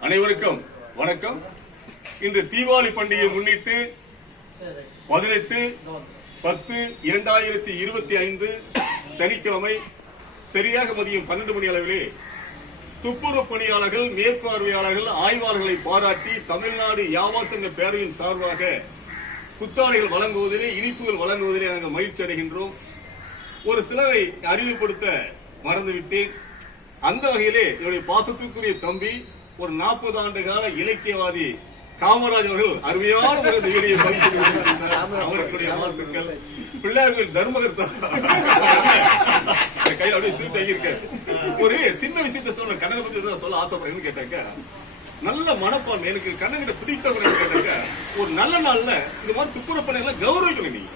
அனைவருக்கும் வணக்கம். இன்று தீபாவளி பண்டிகையை முன்னிட்டு பதினெட்டு பத்து இரண்டாயிரத்தி இருபத்தி ஐந்து சனிக்கிழமை சரியாக மதியம் பன்னெண்டு மணி அளவிலே துப்புரவு பணியாளர்கள் மேற்பார்வையாளர்கள் ஆய்வாளர்களை பாராட்டி தமிழ்நாடு யாவாசங்க பேரவையின் சார்பாக புத்தாடைகள் வழங்குவதிலே இனிப்புகள் வழங்குவதிலே நாங்கள் மகிழ்ச்சி அடைகின்றோம் ஒரு சிலரை அறிவுப்படுத்த மறந்துவிட்டேன். அந்த வகையிலே என்னுடைய பாசத்துக்குரிய தம்பி ஒரு நாற்பது ஆண்டு கால இலக்கியவாதி காமராஜ் அவர்கள் அருமையான ஒரு நிகழ்ச்சியை பதிவு செய்து வாழ்த்துக்கள். பிள்ளையார்கள் தர்மகர்த்தா கையில் அப்படியே சீட் ஆகியிருக்காரு ஒரு சின்ன விஷயத்த சொன்ன கண்ணனை பத்தி எதாவது சொல்ல ஆசைப்படுறேன்னு கேட்டாக்க நல்ல மனப்பான்மை. எனக்கு கண்ணங்கிட்ட பிடித்தவங்க கேட்டாக்க ஒரு நல்ல நாள்ல இது மாதிரி துப்புரப்பணி எல்லாம் கௌரவிக்கணும் நீங்க.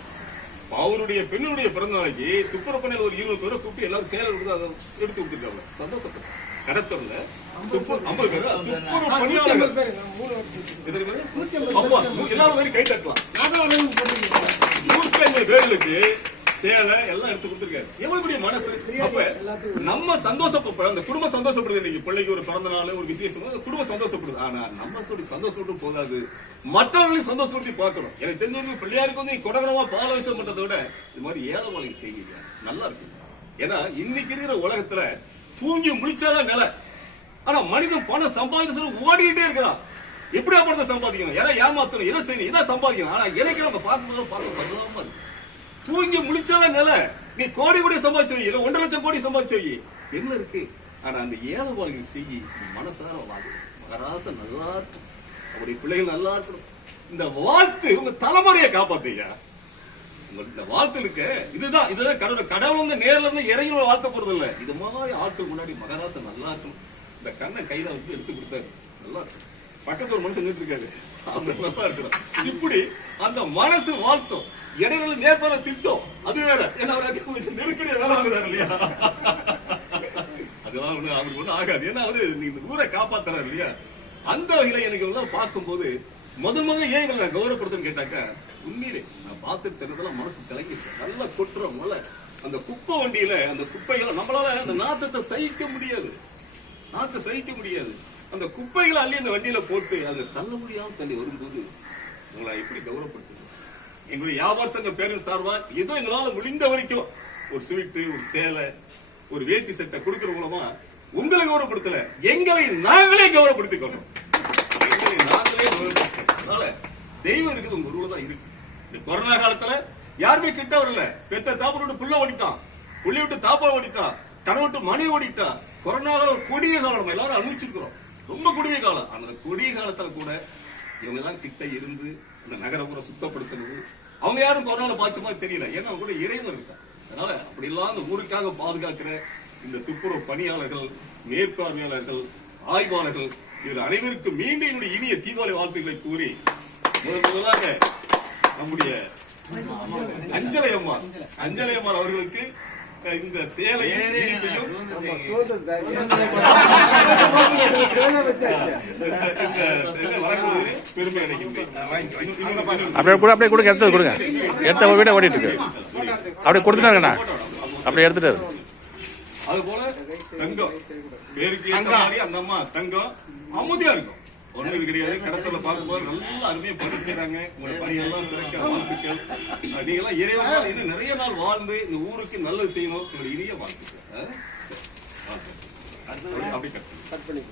அவருடைய பெண்ணுடைய பிறந்த நாளைக்கு துப்புரப்பணியில் ஒரு இருபது பேரை கூப்பிட்டு எல்லாரும் சேலை கொடுத்து அதை எடுத்து கொடுத்துருக்காங்க. சந்தோஷப்பட்டேன் கடத்தல ஐம்பது பேர். துப்புரவு பணியாளர்கள் எல்லாரும் கை தட்டலாம். நூத்தி ஐம்பது பேர்களுக்கு சேலை எல்லாம் எடுத்து கொடுத்திருக்காரு. எவ்வளவு பெரிய மனசு? அப்ப நம்ம சந்தோஷப்பட அந்த குடும்பம் சந்தோஷப்படுது இன்னைக்கு. பிள்ளைக்கு ஒரு பிறந்த நாள் ஒரு விசேஷம். குடும்பம் சந்தோஷப்படுது. ஆனா நம்ம சொல்லி சந்தோஷப்பட்டு போதாது மற்றவர்களையும் சந்தோஷப்படுத்தி பார்க்கணும். எனக்கு தெரிஞ்சவங்க பிள்ளையாருக்கு வந்து கொடகரமா பால விஷயம் பண்றதை விட இது மாதிரி ஏழைமாளிகை செய்வீங்க. நல்லா இருக்கு ஏன்னா இன்னைக்கு இருக்கிற உலகத்துல தூங்கி முழிச்சாதான் நிலை ஆனா மனிதன் பணம் சம்பாதிச்சு ஓடிக்கிட்டே இருக்கிறான். எப்படி பணத்தை சம்பாதிக்கணும்? யாரா ஏமாத்தணும்? எதை செய்யணும்? இதை சம்பாதிக்கணும்? ஆனா எனக்கு நம்ம பார்க்கும்போது பார்க்க பரிதாபமா இருக்கு. தூங்கி முழிச்சாதான் நில. நீ கோடி கோடி சம்பாதிச்சு வை. இல்ல ஒன்றரை லட்சம் கோடி சம்பாதிச்சு என்ன இருக்கு? ஆனா அந்த ஏழை பாருங்க செய்யி மனசார வாழு மகராச நல்லா இருக்கும். அவருடைய பிள்ளைகள் நல்லா இருக்கணும். இந்த வாழ்த்து உங்க தலைமுறையை காப்பாத்தீங்க. இந்த வாழ்த்து இருக்க. இதுதான் இதுதான் கடவுள் கடவுள் வந்து நேர்ல இருந்து இறங்கி வாழ்த்த போறது இல்ல. இது மாதிரி ஆட்கள் முன்னாடி மகராசன் நல்லா இருக்கணும். இந்த கண்ணை கையில வந்து எடுத்து கொடுத்தாரு. நல்லா இருக்கும். பக்கத்து ஒரு மனுஷன் நின்று இருக்காரு அந்த நல்லா இருக்கணும். இப்படி அந்த மனசு வாழ்த்தும். இடையில நேர்பார திட்டம். அது வேற. ஏன்னா அவர் கொஞ்சம் நெருக்கடியா வேலை வாங்குறாரு இல்லையா? அதெல்லாம் ஒண்ணு அவருக்கு ஒண்ணும் ஆகாது. ஏன்னா அவரு நீ இந்த ஊரை காப்பாத்துறாரு இல்லையா? அந்த வகையில எனக்கு எல்லாம் பார்க்கும்போது முதல் முதல்ல ஏன் இவங்களை நான் கௌரவப்படுத்துன்னு கேட்டாக்கா உண்மையிலே நான் பார்த்துட்டு சென்றதெல்லாம் மனசு கலங்கி நல்லா கொட்டுறோம் முதல்ல அந்த குப்பை வண்டியில அந்த குப்பைகளை நம்மளால அந்த நாத்தத்தை சகிக்க முடியாது. நாத்தை சகிக்க முடியாது. அந்த குப்பைகளை அள்ளி அந்த வண்டியில போட்டு அதை தள்ள முடியாமல் தள்ளி வரும்போது உங்களை எப்படி கௌரவப்படுத்துது எங்களுடைய வியாபார சங்க பேரன் சார்பா ஏதோ எங்களால முடிந்த வரைக்கும் ஒரு ஸ்வீட்டு ஒரு சேலை ஒரு வேட்டி சட்டை கொடுக்கற மூலமா உங்களை கௌரவப்படுத்தல. எங்களை நாங்களே கௌரவப்படுத்திக்கணும். எங்களை நாங்களே கௌரவப்படுத்திக்கணும் அதனால தெய்வம் இருக்குது உங்க உருவம் தான் இருக்கு. இந்த கொரோனா காலத்துல யாருமே கிட்ட வரல. பெத்த தாப்ப விட்டு புள்ள ஓடிட்டான். புள்ளி விட்டு தாப்பா ஓடிட்டான். கணவன் விட்டு மணி ஓடிட்டான். கொரோனா காலம் ஒரு கொடிய காலம். நம்ம எல்லாரும் அனுபவிச்சிருக்கிறோம். ரொம்ப கொடிய காலம். அந்த கொடிய காலத்துல கூட இவங்க தான் கிட்ட இருந்து இந்த நகரப்புற சுத்தப்படுத்துறது அவங்க யாரும் கொரோனால பாய்ச்ச மாதிரி தெரியல. ஏன்னா அவங்க கூட இறைவன் இருக்கா அதனால அப்படி இல்லாம அந்த ஊருக்காக பாதுகாக்கிற இந்த துப்புரவு பணியாளர்கள் மேற்பார்வையாளர்கள் ஆய்வாளர்கள் இதில் அனைவருக்கும் மீண்டும் என்னுடைய இனிய தீபாவளி வாழ்த்துக்களை கூறி முதல் முதலாக நம்முடைய அஞ்சலை அம்மா அஞ்சலை அம்மா அவர்களுக்கு இந்த சேலையும் பெருமை அப்படியே கூட அப்படியே கொடுங்க எடுத்தது கொடுங்க. எடுத்த வீட ஓடிட்டு இருக்கு. அப்படியே கொடுத்துட்டாருங்கண்ணா. அப்படியே எடுத்துட்டாரு. அது போல தங்கம். பேருக்கு ஏத்த மாதிரி அந்த அம்மா தங்கம் அமைதியா இருக்கும். ஒண்ணு இது கிடையாது. கடத்தல பார்க்கும்போது நல்லா அருமையா பணி செய்யறாங்க உங்களோட பணியெல்லாம் சிறக்க வாழ்த்துக்கள். நீங்க எல்லாம் இறைவா இன்னும் நிறைய நாள் வாழ்ந்து இந்த ஊருக்கு நல்லது செய்யணும். உங்களுடைய இனிய வாழ்த்துக்கள். அப்படி கட் பண்ணு.